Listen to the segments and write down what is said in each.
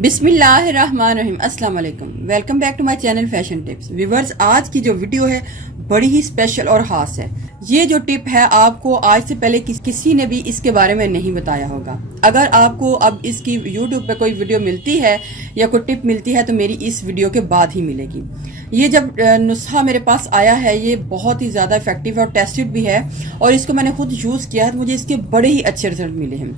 बिस्मिल्लाहिर्रहमानिर्रहीम अस्सलाम वालेकुम। Welcome back to my channel fashion tips. Viewers, आज की जो वीडियो है बड़ी ही स्पेशल और ख़ास है। ये जो टिप है आपको आज से पहले किसी ने भी इसके बारे में नहीं बताया होगा। अगर आपको अब इसकी यूट्यूब पे कोई वीडियो मिलती है या कोई टिप मिलती है तो मेरी इस वीडियो के बाद ही मिलेगी। ये जब नुस्खा मेरे पास आया है ये बहुत ही ज़्यादा इफेक्टिव है और टेस्टेड भी है, और इसको मैंने खुद यूज़ किया है तो मुझे इसके बड़े ही अच्छे रिजल्ट मिले हैं।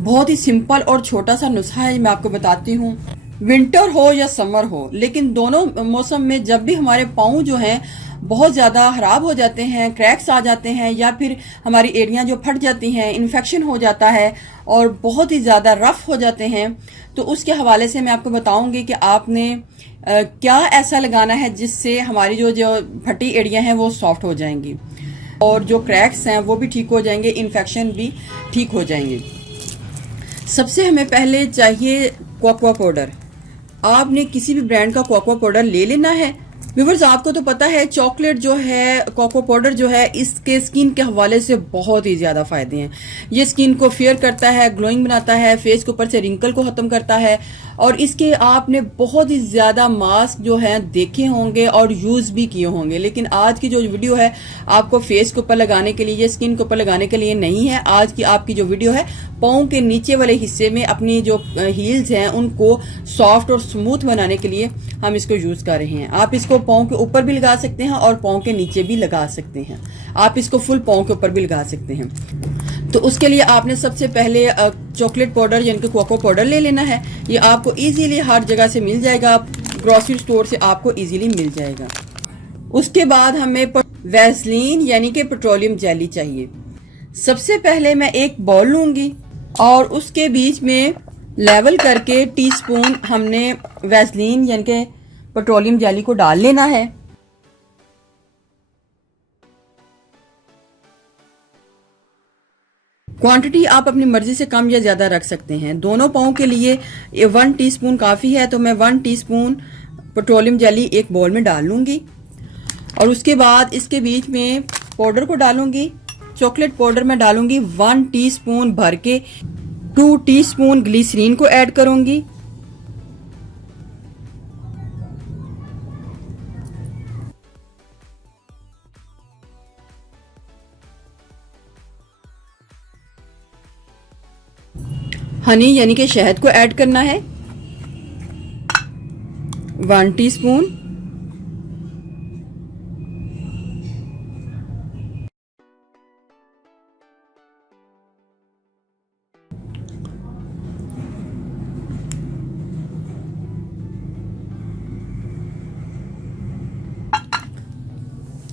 बहुत ही सिंपल और छोटा सा नुस्खा है, मैं आपको बताती हूँ। विंटर हो या समर हो, लेकिन दोनों मौसम में जब भी हमारे पाँव जो हैं बहुत ज़्यादा ख़राब हो जाते हैं, क्रैक्स आ जाते हैं, या फिर हमारी एड़ियाँ जो फट जाती हैं, इन्फेक्शन हो जाता है और बहुत ही ज़्यादा रफ़ हो जाते हैं, तो उसके हवाले से मैं आपको बताऊँगी कि आपने क्या ऐसा लगाना है जिससे हमारी जो फटी एड़ियाँ हैं वो सॉफ्ट हो जाएंगी और जो क्रैक्स हैं वो भी ठीक हो जाएंगे, इन्फेक्शन भी ठीक हो जाएंगे। सबसे हमें पहले चाहिए कोकोआ पाउडर। आपने किसी भी ब्रांड का कोकोआ पाउडर ले लेना है। व्यूअर्स, आपको तो पता है चॉकलेट जो है, कोकोआ पाउडर जो है, इसके स्किन के हवाले से बहुत ही ज़्यादा फ़ायदे हैं। ये स्किन को फेयर करता है, ग्लोइंग बनाता है, फेस के ऊपर से रिंकल को ख़त्म करता है, और इसके आपने बहुत ही ज़्यादा मास्क जो हैं देखे होंगे और यूज़ भी किए होंगे। लेकिन आज की जो वीडियो है आपको फेस के ऊपर लगाने के लिए, ये स्किन के ऊपर लगाने के लिए नहीं है। आज की आपकी जो वीडियो है पाँव के नीचे वाले हिस्से में अपनी जो हील्स हैं उनको सॉफ्ट और स्मूथ बनाने के लिए हम इसको यूज़ कर रहे हैं। आप इसको पाँव के ऊपर भी लगा सकते हैं और पाँव के नीचे भी लगा सकते हैं। आप इसको फुल पाँव के ऊपर भी लगा सकते हैं। तो उसके लिए आपने सबसे पहले चॉकलेट पाउडर यानी कि कोकोआ पाउडर ले लेना है। ये आपको इजीली हर जगह से मिल जाएगा, ग्रोसरी स्टोर से आपको इजीली मिल जाएगा। उसके बाद हमें वैसलीन यानी कि पेट्रोलियम जेली चाहिए। सबसे पहले मैं एक बाउल लूंगी और उसके बीच में लेवल करके टीस्पून हमने वैसलीन यानी कि पेट्रोलियम जेली को डाल लेना है। क्वांटिटी आप अपनी मर्जी से कम या ज़्यादा रख सकते हैं। दोनों पाँव के लिए 1 टीस्पून काफ़ी है, तो मैं 1 टीस्पून पेट्रोलियम जेली एक बाउल में डाल लूँगी और उसके बाद इसके बीच में पाउडर को डालूँगी। चॉकलेट पाउडर में डालूँगी 1 टीस्पून भर के। 2 टीस्पून ग्लिसरीन को ऐड करूँगी। हनी यानी कि शहद को ऐड करना है 1 टीस्पून।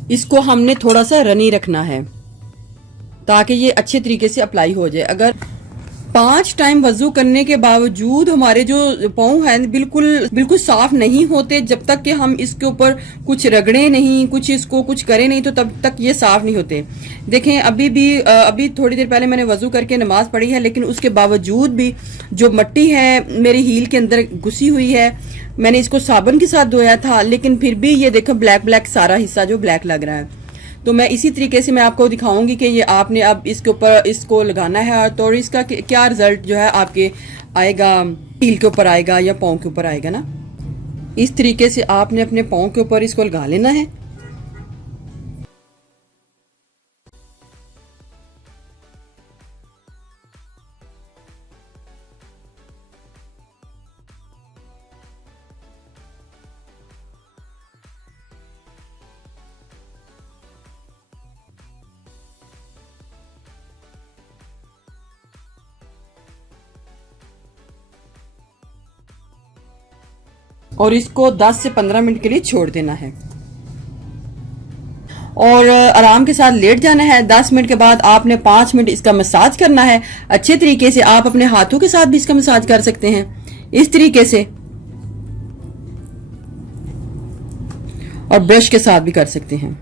इसको हमने थोड़ा सा रनी रखना है ताकि ये अच्छे तरीके से अप्लाई हो जाए। अगर 5 टाइम वजू करने के बावजूद हमारे जो पाँव हैं बिल्कुल साफ नहीं होते, जब तक कि हम इसके ऊपर कुछ रगड़े नहीं, कुछ करें नहीं, तो तब तक ये साफ नहीं होते। देखें, अभी थोड़ी देर पहले मैंने वजू करके नमाज पढ़ी है, लेकिन उसके बावजूद भी जो मिट्टी है मेरी हील के अंदर घुसी हुई है। मैंने इसको साबुन के साथ धोया था, लेकिन फिर भी ये देखो ब्लैक सारा हिस्सा जो ब्लैक लग रहा है। तो मैं इसी तरीके से मैं आपको दिखाऊंगी कि ये आपने अब इसके ऊपर इसको लगाना है, तो इसका क्या रिजल्ट जो है आपके आएगा, हील के ऊपर आएगा या पाँव के ऊपर आएगा ना। इस तरीके से आपने अपने पाँव के ऊपर इसको लगा लेना है। और इसको 10 से 15 मिनट के लिए छोड़ देना है और आराम के साथ लेट जाना है। 10 मिनट के बाद आपने 5 मिनट इसका मसाज करना है अच्छे तरीके से। आप अपने हाथों के साथ भी इसका मसाज कर सकते हैं इस तरीके से, और ब्रश के साथ भी कर सकते हैं।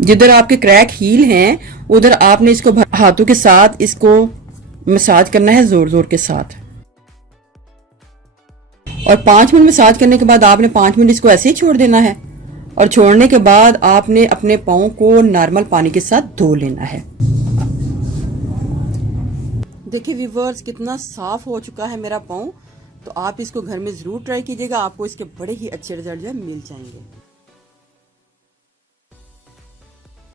जिधर आपके क्रैक हील हैं उधर आपने इसको हाथों के साथ इसको मसाज करना है जोर जोर के साथ। और 5 मिनट मसाज करने के बाद आपने 5 मिनट इसको ऐसे ही छोड़ देना है, और छोड़ने के बाद आपने अपने पाँव को नॉर्मल पानी के साथ धो लेना है। देखिए व्यूअर्स कितना साफ हो चुका है मेरा पाँव। तो आप इसको घर में जरूर ट्राई कीजिएगा, आपको इसके बड़े ही अच्छे रिजल्ट जो है मिल जाएंगे।